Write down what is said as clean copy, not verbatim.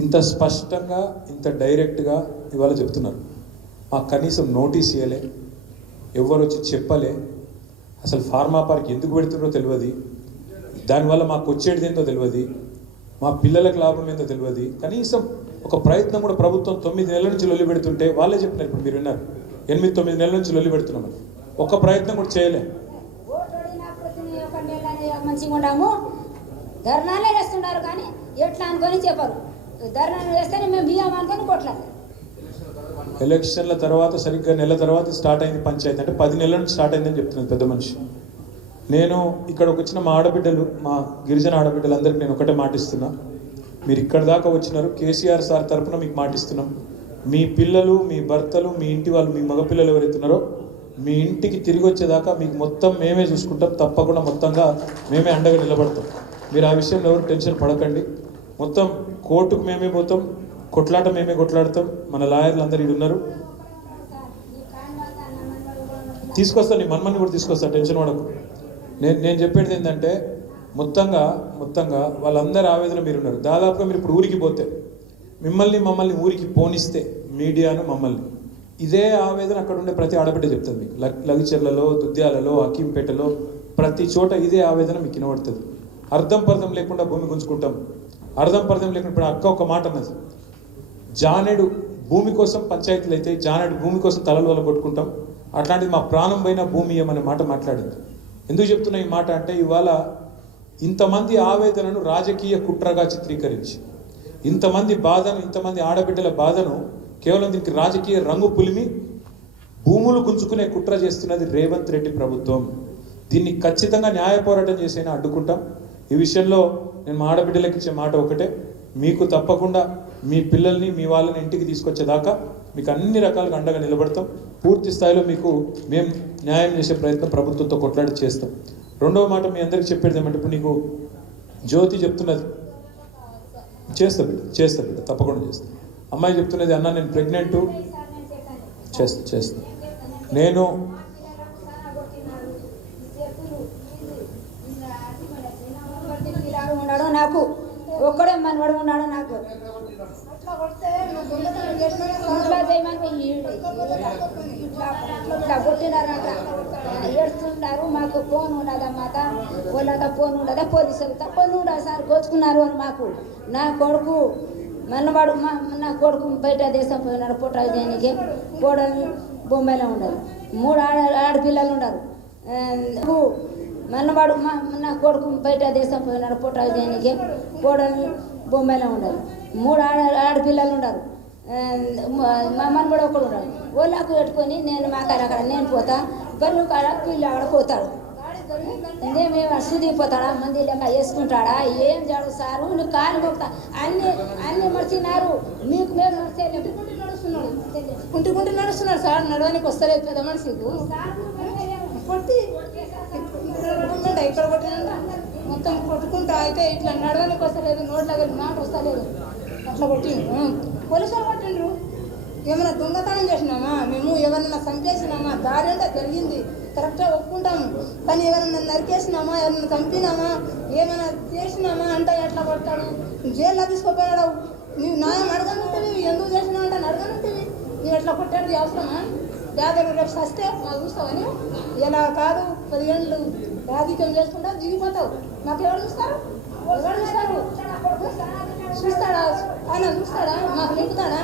ఇంత స్పష్టంగా ఇంత డైరెక్ట్గా ఇవాళ చెప్తున్నారు. మాకు కనీసం నోటీస్ ఇవ్వలే, ఎవరు వచ్చి చెప్పలే, అసలు ఫార్మా పార్క్ ఎందుకు పెడుతున్నారో తెలియదు, దానివల్ల మాకు వచ్చేది ఏందో తెలియదు, మా పిల్లలకు లాభం ఏందో తెలియదు. కనీసం ఒక ప్రయత్నం కూడా ప్రభుత్వం 9 నెలల నుంచి లొల్లి పెడుతుంటే వాళ్ళే చెప్పినారు, ఇప్పుడు మీరు విన్నారు 8-9 నెలల నుంచి లొల్లి పెడుతున్నామని, ఒక్క ప్రయత్నం కూడా చేయలే. మంచిగా ఉన్నాము, ధర్నాలే వేస్తున్నారు కానీ ఎట్లా అనుకొని చెప్పరు. ధర్నాలు వేస్తేనే మేము బియ్యం అనుకొని కొట్లాలి. ఎలక్షన్ల తర్వాత సరిగ్గా నెల తర్వాత స్టార్ట్ అయింది పంచాయతీ, అంటే 10 నెలల నుంచి స్టార్ట్ అయిందని చెప్తున్నాను పెద్ద మనిషి. నేను ఇక్కడికి వచ్చిన మా ఆడబిడ్డలు, మా గిరిజన ఆడబిడ్డలందరికీ నేను ఒకటే మాటిస్తున్నా, మీరు ఇక్కడ దాకా వచ్చినారు, కేసీఆర్ సార్ తరఫున మీకు మాటిస్తున్నాం, మీ పిల్లలు, మీ భర్తలు, మీ ఇంటి వాళ్ళు, మీ మగపిల్లలు ఎవరైతున్నారో మీ ఇంటికి తిరిగి వచ్చేదాకా మీకు మొత్తం మేమే చూసుకుంటాం, తప్పకుండా మొత్తంగా మేమే అండగా నిలబడతాం. మీరు ఆ విషయంలో ఎవరు టెన్షన్ పడకండి. మొత్తం కోర్టుకు మేమే పోతాం, కొట్లాట మేమే కొట్లాడతాం, మన లాయర్లు అందరూ ఇక్కడ ఉన్నారు, తీసుకొస్తాను, నీ మన్మని కూడా తీసుకొస్తాను, టెన్షన్ పడకు. నేను చెప్పేది ఏంటంటే మొత్తంగా వాళ్ళందరూ ఆవేదన మీరు ఉన్నారు. దాదాపుగా మీరు ఇప్పుడు ఊరికి పోతే మమ్మల్ని ఊరికి పోనిస్తే మీడియాను మమ్మల్ని, ఇదే ఆవేదన అక్కడ ఉండే ప్రతి ఆడబిడ్డ చెప్తుంది మీకు. లగిచెర్లలో, దుద్యాలలో, అక్కింపేటలో, ప్రతి చోట ఇదే ఆవేదన మీకు వినబడుతుంది. అర్థం పర్థం లేకుండా భూమి గుంజుకుంటాం, అర్థం పర్థం లేకుండా. ఇప్పుడు అక్క ఒక మాట అన్నది, జానెడు భూమి కోసం పంచాయతీలు అయితే జానెడు భూమి కోసం తలలు వల్ల కొట్టుకుంటాం, అట్లాంటిది మా ప్రాణం పైన భూమి ఏమనే మాట మాట్లాడింది. ఎందుకు చెప్తున్నా ఈ మాట అంటే, ఇవాళ ఇంతమంది ఆవేదనను రాజకీయ కుట్రగా చిత్రీకరించి, ఇంతమంది బాధను, ఇంతమంది ఆడబిడ్డల బాధను కేవలం దీనికి రాజకీయ రంగు పులిమి భూములు గుంజుకునే కుట్ర చేస్తున్నది రేవంత్ రెడ్డి ప్రభుత్వం. దీన్ని ఖచ్చితంగా న్యాయ పోరాటం చేసైనా అడ్డుకుంటాం. ఈ విషయంలో నేను మా ఆడబిడ్డలకు ఇచ్చే మాట ఒకటే, మీకు తప్పకుండా మీ పిల్లల్ని, మీ వాళ్ళని ఇంటికి తీసుకొచ్చేదాకా మీకు అన్ని రకాలుగా అండగా నిలబడతాం. పూర్తి స్థాయిలో మీకు మేము న్యాయం చేసే ప్రయత్నం ప్రభుత్వంతో కొట్లాడి చేస్తాం. రెండవ మాట మీ అందరికీ చెప్పేది ఏమంటే, ఇప్పుడు నీకు జ్యోతి చెప్తున్నది, చేస్తా బిడ్డ తప్పకుండా చేస్తా. అమ్మాయి చెప్తున్నది, అన్న నేను ప్రెగ్నెంట్, చేస్తా. నేను నాకు ఒక్కడే మనవాడు ఉన్నాడు, నాకు ఇట్లా కొట్టినారు, ఏడుస్తున్నారు. మాకు ఫోన్ ఉండదా, మాత వాళ్ళ ఫోన్ ఉండదా, పోలీసులతో ఫోన్ ఉండదు సార్, గోచుకున్నారు అని మాకు. నా కొడుకు మనవాడు, నా కొడుకు బయట దేశం పోయినాడు పుట్టాలు చేయడానికి, కోడలు బొంబాయిలో ఉండదు, 3 ఆడపిల్లలు ఉన్నారు. మనవాడు నా కొడుకు బయట దేశం పోయినాడు పుట్టాలు చేయడానికి, కోడలు బొంబాయిలో ఉండదు, 3 ఆడపిల్లలు ఉన్నారు. మా మనవాడు ఒకడు ఉన్నాడు. ఓలాకు పెట్టుకొని నేను మా అక్కడ నేను పోతా, బర్లు కాడ పిల్లు అక్కడ పోతాడు, మేము సుదిపోతాడా, మంది లెక్క వేసుకుంటాడా, ఏం చేడు సారు, నువ్వు కాలు పోతా అన్ని మర్చినారు. మీకు మేము కుంటి నడుస్తున్నాడు సార్, నడవడానికి వస్తలేదు పెద్ద మనిషికు. కొట్టి ఇక్కడ కొట్టినా మొత్తం కొట్టుకుంటా అయితే ఇట్లా నడవడానికి వస్తలేదు, నోట్ల వెళ్ళి మాట వస్తలేదు, అట్లా కొట్టి పోలీసులు కొట్టిండ్రు. ఏమైనా దొంగతనం చేసినామా మేము, ఎవరైనా చంపేసినామా, దారి అంటే జరిగింది కరెక్ట్గా ఒప్పుకుంటాము, కానీ ఎవరైనా నరికేసినామా, ఎవరైనా చంపినామా, ఏమైనా చేసినామా అంటే ఎట్లా కొట్టాడు, జైల్లో తీసుకుపోయాడు. నీవు న్యాయం అడగనుంటుంది, ఎందుకు చేసినావు అంటే అడగనుంటుంది, నీవు ఎట్లా కొట్టాడు అవసరమా? పేదలు రేపు సస్తే మాకు చూస్తావని, ఇలా కాదు 10 ఏళ్ళు రాజకీయం చేసుకుంటా దిగిపోతావు, మాకు ఎవరు చూస్తారు? చూస్తాడా ఆయన, చూస్తాడా? మాకు నింపుతాడా?